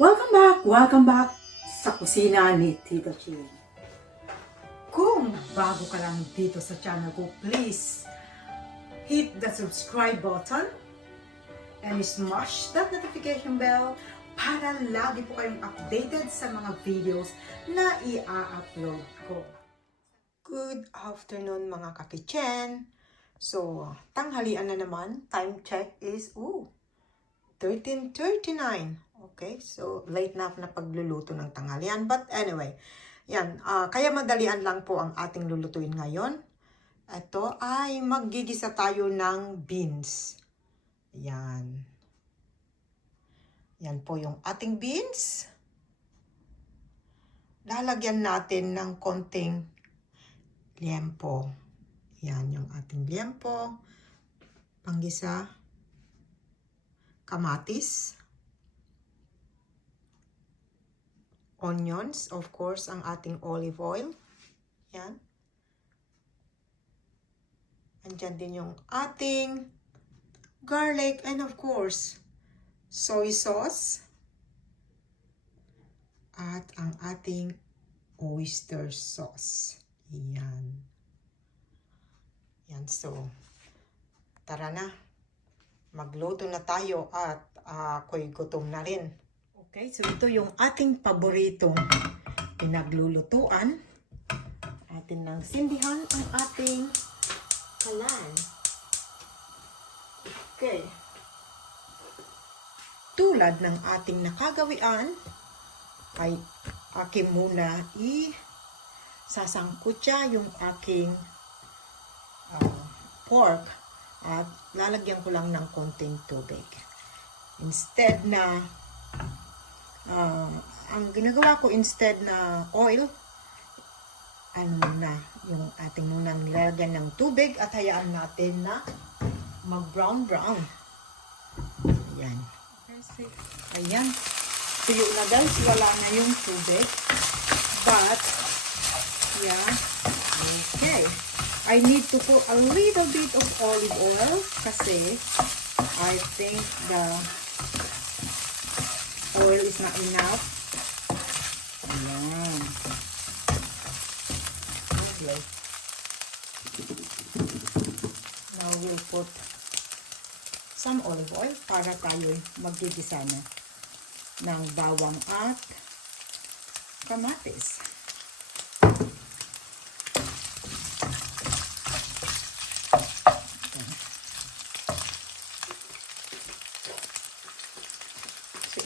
Welcome back sa kusina ni Tita Chin. Kung bago ka lang dito sa channel ko, please hit the subscribe button and smash that notification bell para lagi po kayong updated sa mga videos na i-upload ko. Good afternoon mga kakitchen. So, tanghalian na naman. Time check is 13:39. Okay, so late na pagluluto ng tanghalian. But anyway, yan. Kaya madalian lang po ang ating lulutuin ngayon. Ito ay maggigisa tayo ng beans. Yan. Yan po yung ating beans. Lalagyan natin ng konting liempo. Yan yung ating liempo. Panggisa. Kamatis. Onions, of course, ang ating olive oil. Yan. Andyan din yung ating garlic and of course, soy sauce. At ang ating oyster sauce. Yan. Yan, so, tara na. Magluto na tayo at ako'y gutom na rin. Okay, so ito yung ating paboritong pinaglulutuan. Atin nang sindihan ang ating kalan. Okay. Tulad ng ating nakagawian, ay aking muna sasangkutya yung aking pork at lalagyan ko lang ng konting tubig. Instead na ang ginagawa ko instead na oil, yung ating munang nilalagyan ng tubig at hayaan natin na mag-brown. Ayan. Ayan. Tuyo na guys, wala na yung tubig. But, yeah. Okay. I need to put a little bit of olive oil kasi I think the oil is not enough. Ayan. Okay. Now we'll put some olive oil para tayo maggigisa na ng bawang at kamatis.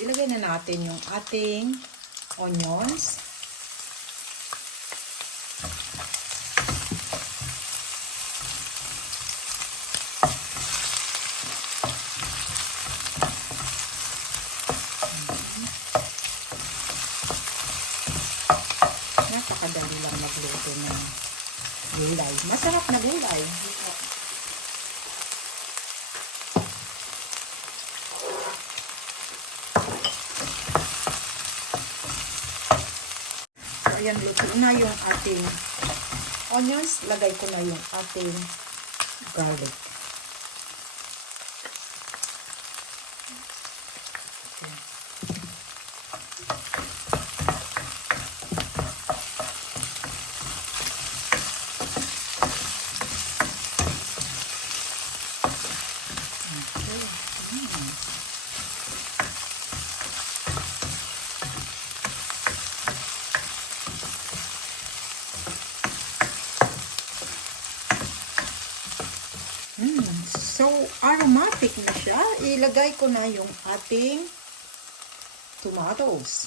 Ilagay na natin yung ating onions. Napakadali lang magluto ng gulay. Masarap na gulay. Ayan, luto na yung ating onions. Lagay ko na yung ating garlic. So, aromatic na siya. Ilagay ko na yung ating tomatoes.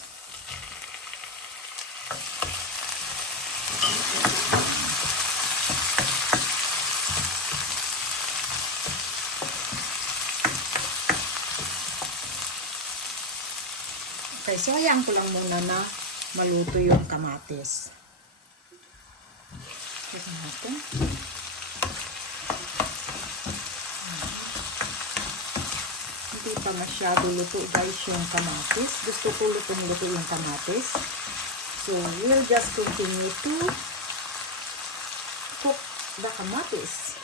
Okay, so hayaan ko lang muna na maluto yung kamatis. Ito natin. Hindi pa masyado luto guys yung kamatis. Gusto ko lutong-luto yung kamatis. So, we'll just continue to cook the kamatis.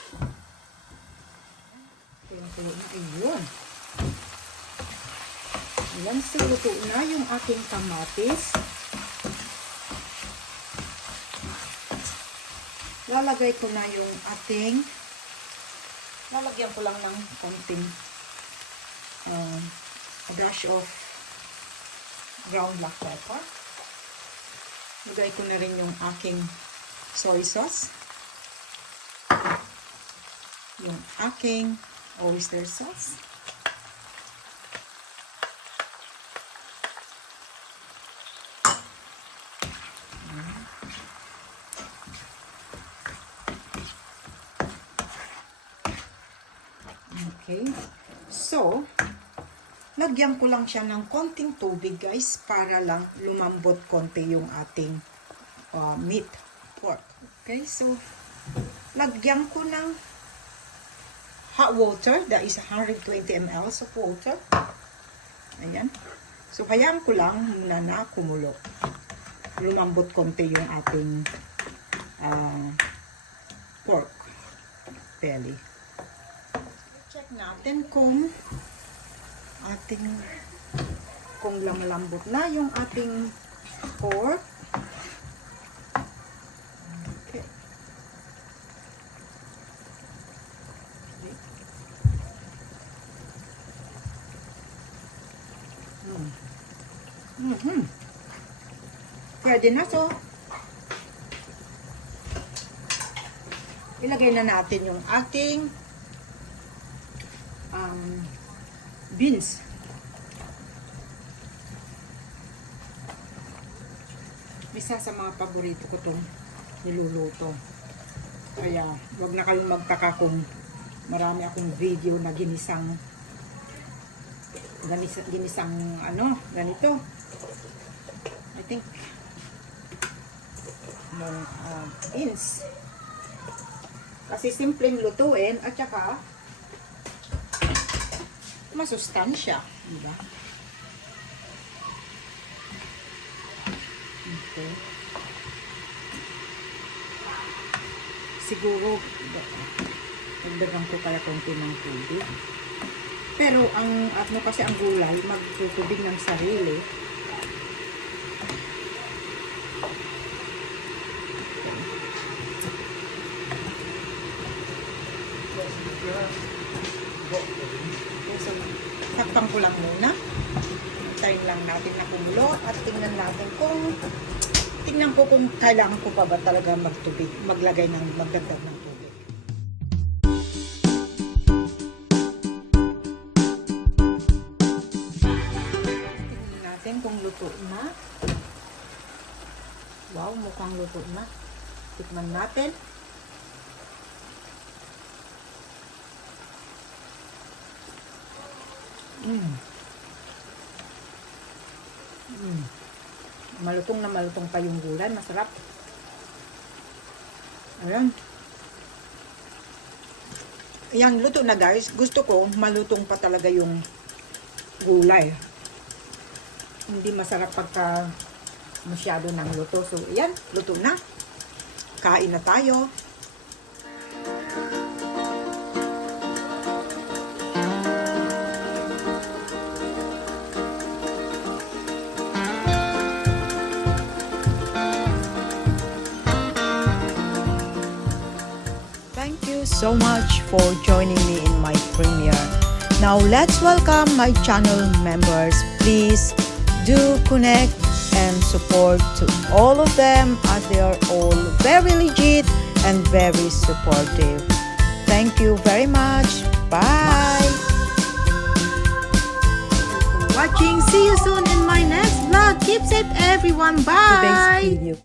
Ayun. Ayan, so luto na yung ating kamatis. Lalagay ko na yung ating, lalagyan ko lang ng konting a dash of ground black pepper. Lagay ko na rin yung aking soy sauce. Yung aking oyster sauce. Okay. So, lagyan ko lang siya ng konting tubig, guys, para lang lumambot konti yung ating meat, pork. Okay, so, lagyan ko ng hot water. That is 120 ml of water. Ayan. So, hayaan ko lang muna na kumulo. Lumambot konti yung ating pork belly. Check natin kung malambot na yung ating pork. Okay. Pwede na to. Ilagay na natin yung ating beans. Isa sa mga paborito ko itong niluluto. Kaya, wag na kayong magtaka kung marami akong video na ginisang ganito. I think yung beans. Kasi simpleng lutuin at saka masustansya, di ba? Okay. Siguro dagdagan ko kaya konti ng tubig. Pero ang kasi ang gulay magtutubig ng sarili. So, takpan ko lang muna. Tayin lang natin na kumulo at tingnan ko kung kailangan ko pa ba talaga magdagdag ng tubig. Tingnan natin kung luto na. Wow, mukhang luto na. Tikman natin. Malutong na malutong pa yung gulay. Masarap. Ayan. Ayan, luto na, guys. Gusto ko malutong pa talaga yung gulay. Hindi masarap pagka masyado ng luto. So, ayan. Luto na. Kain na tayo. Thank you so much for joining me in my premiere. Now let's welcome my channel members. Please do connect and support to all of them as they are all very legit and very supportive. Thank you very much. Bye. Watching. See you soon in my next vlog. Keep safe, everyone. Bye. Today's video.